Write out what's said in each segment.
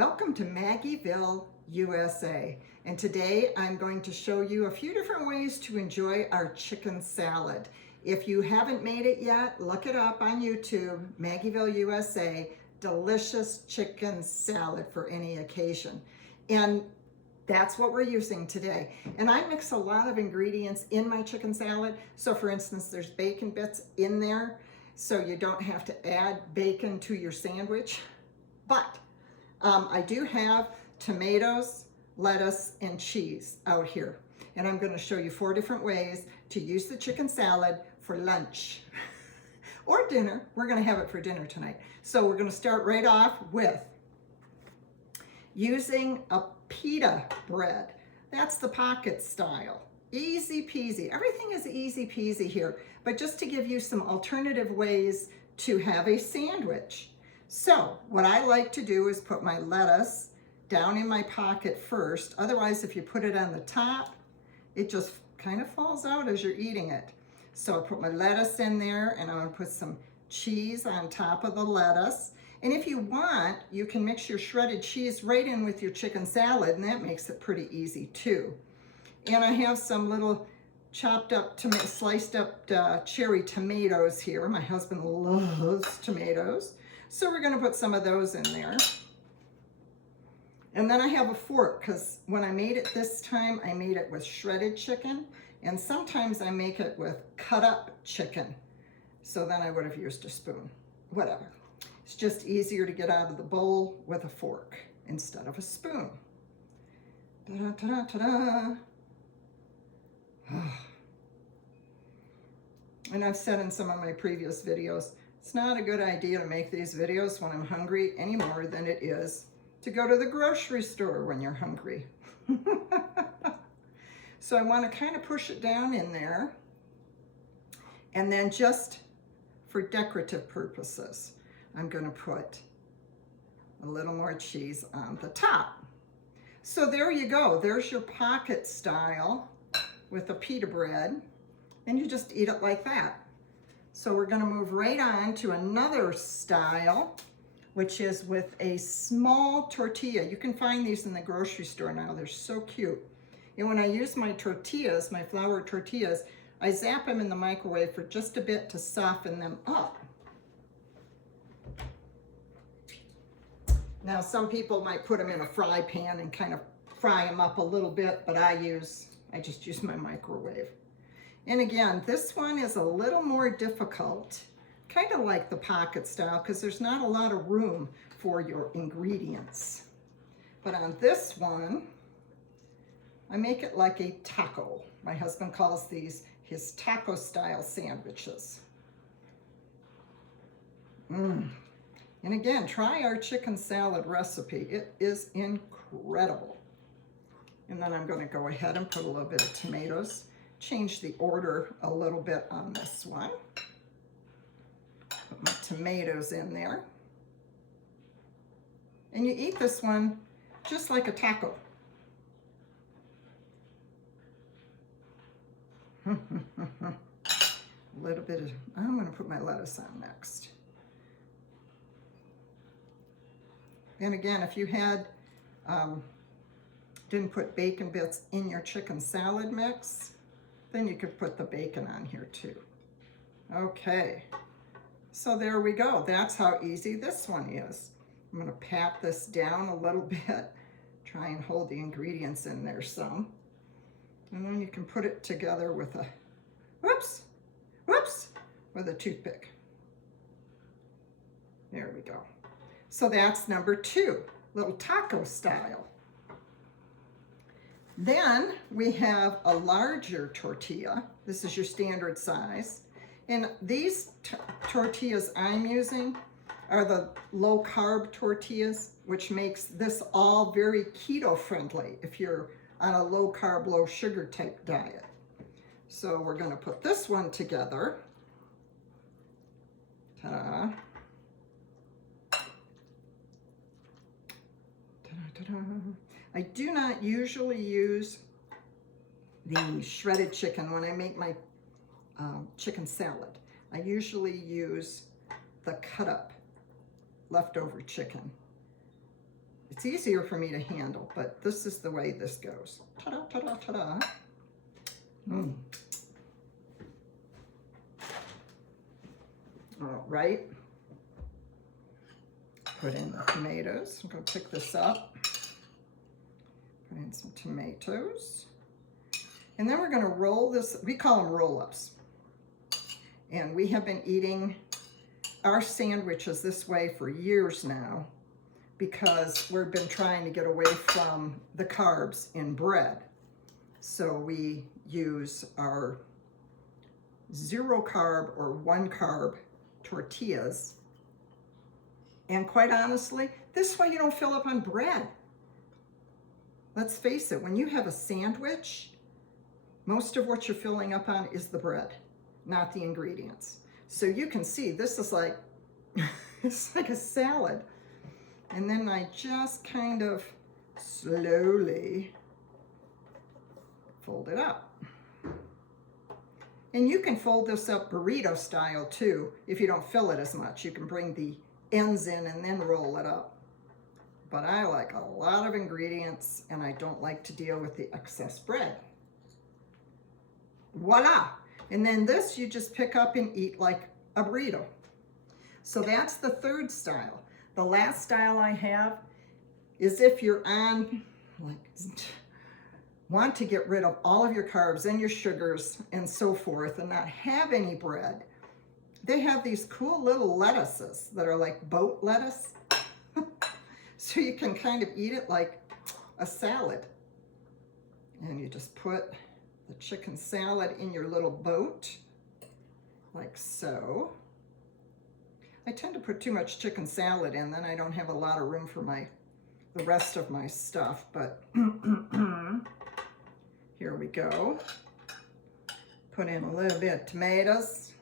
Welcome to Maggieville, USA. And today I'm going to show you a few different ways to enjoy our chicken salad. If you haven't made it yet, look it up on YouTube, Maggieville, USA, delicious chicken salad for any occasion. And that's what we're using today. And I mix a lot of ingredients in my chicken salad. So for instance, there's bacon bits in there, so you don't have to add bacon to your sandwich. But I do have tomatoes, lettuce, and cheese out here. And I'm going to show you 4 different ways to use the chicken salad for lunch or dinner. We're going to have it for dinner tonight. So we're going to start right off with using a pita bread. That's the pocket style. Easy peasy. Everything is easy peasy here. But just to give you some alternative ways to have a sandwich. So what I like to do is put my lettuce down in my pocket first. Otherwise, if you put it on the top, it just kind of falls out as you're eating it. So I put my lettuce in there, and I'm going to put some cheese on top of the lettuce. And if you want, you can mix your shredded cheese right in with your chicken salad, and that makes it pretty easy too. And I have some little chopped up, sliced up cherry tomatoes here. My husband loves tomatoes. So we're going to put some of those in there. And then I have a fork, because when I made it this time, I made it with shredded chicken. And sometimes I make it with cut up chicken. So then I would have used a spoon. Whatever. It's just easier to get out of the bowl with a fork instead of a spoon. Ta-da, ta-da, ta-da. And I've said in some of my previous videos, it's not a good idea to make these videos when I'm hungry any more than it is to go to the grocery store when you're hungry. So I want to kind of push it down in there. And then just for decorative purposes, I'm going to put a little more cheese on the top. So there you go. There's your pocket style with a pita bread. And you just eat it like that. So we're going to move right on to another style, which is with a small tortilla. You can find these in the grocery store now. They're so cute. And when I use my tortillas, my flour tortillas, I zap them in the microwave for just a bit to soften them up. Now, some people might put them in a fry pan and kind of fry them up a little bit, but I just use my microwave. And again, this one is a little more difficult, kind of like the pocket style, because there's not a lot of room for your ingredients. But on this one, I make it like a taco. My husband calls these his taco style sandwiches. And again, try our chicken salad recipe. It is incredible. And then I'm going to go ahead and put a little bit of tomatoes. Change the order a little bit on this one. Put my tomatoes in there. And you eat this one just like a taco. A little bit of, I'm going to put my lettuce on next. And again, if you didn't put bacon bits in your chicken salad mix, then you could put the bacon on here too. Okay, so there we go. That's how easy this one is. I'm going to pat this down a little bit, try and hold the ingredients in there some. And then you can put it together with a, with a toothpick. There we go. So that's number 2, little taco style. Then we have a larger tortilla. This is your standard size. And these tortillas I'm using are the low carb tortillas, which makes this all very keto friendly if you're on a low carb, low sugar type diet. So we're going to put this one together. Ta-da. Ta-da, ta-da. I do not usually use the shredded chicken when I make my chicken salad. I usually use the cut up leftover chicken. It's easier for me to handle, but this is the way this goes. Ta-da, ta-da, ta-da. All right. Put in the tomatoes. I'm going to pick this up. Put in some tomatoes. And then we're going to roll this. We call them roll-ups. And we have been eating our sandwiches this way for years now because we've been trying to get away from the carbs in bread. So we use our 0 carb or 1 carb tortillas. And quite honestly, this way you don't fill up on bread. Let's face it, when you have a sandwich, most of what you're filling up on is the bread, not the ingredients. So you can see this is like, it's like a salad. And then I just kind of slowly fold it up. And you can fold this up burrito style too. If you don't fill it as much, you can bring the ends in and then roll it up. But I like a lot of ingredients and I don't like to deal with the excess bread. Voila! And then this you just pick up and eat like a burrito. So that's the third style. The last style I have is if you're on, want to get rid of all of your carbs and your sugars and so forth and not have any bread. They have these cool little lettuces that are like boat lettuce. So you can kind of eat it like a salad. And you just put the chicken salad in your little boat, like so. I tend to put too much chicken salad in, then I don't have a lot of room for the rest of my stuff, but here we go. Put in a little bit of tomatoes.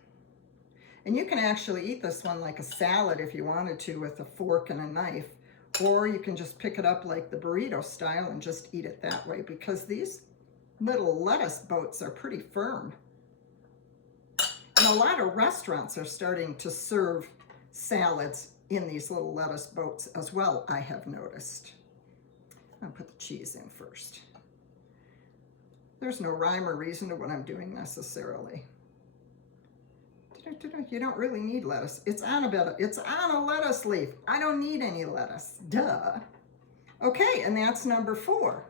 And you can actually eat this one like a salad if you wanted to with a fork and a knife, or you can just pick it up like the burrito style and just eat it that way because these little lettuce boats are pretty firm. And a lot of restaurants are starting to serve salads in these little lettuce boats as well, I have noticed. I'll put the cheese in first. There's no rhyme or reason to what I'm doing necessarily. You don't really need lettuce. It's on a lettuce leaf. I don't need any lettuce. Duh. Okay, and that's number 4.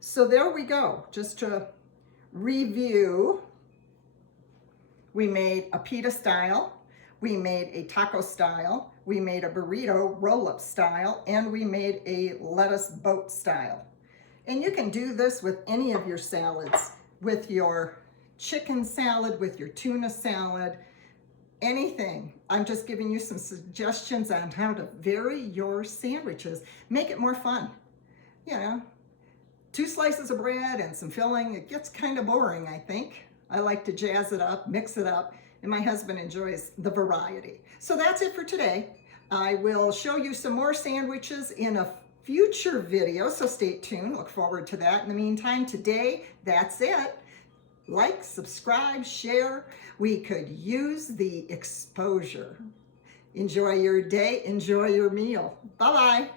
So there we go. Just to review, we made a pita style, we made a taco style, we made a burrito roll-up style, and we made a lettuce boat style. And you can do this with any of your salads, with your chicken salad, with your tuna salad, anything. I'm just giving you some suggestions on how to vary your sandwiches. Make it more fun. You know, 2 slices of bread and some filling, it gets kind of boring, I think. I like to jazz it up, mix it up, and my husband enjoys the variety. So that's it for today. I will show you some more sandwiches in a future video, so stay tuned. Look forward to that. In the meantime, today, that's it. Like, subscribe, share. We could use the exposure. Enjoy your day. Enjoy your meal. Bye-bye.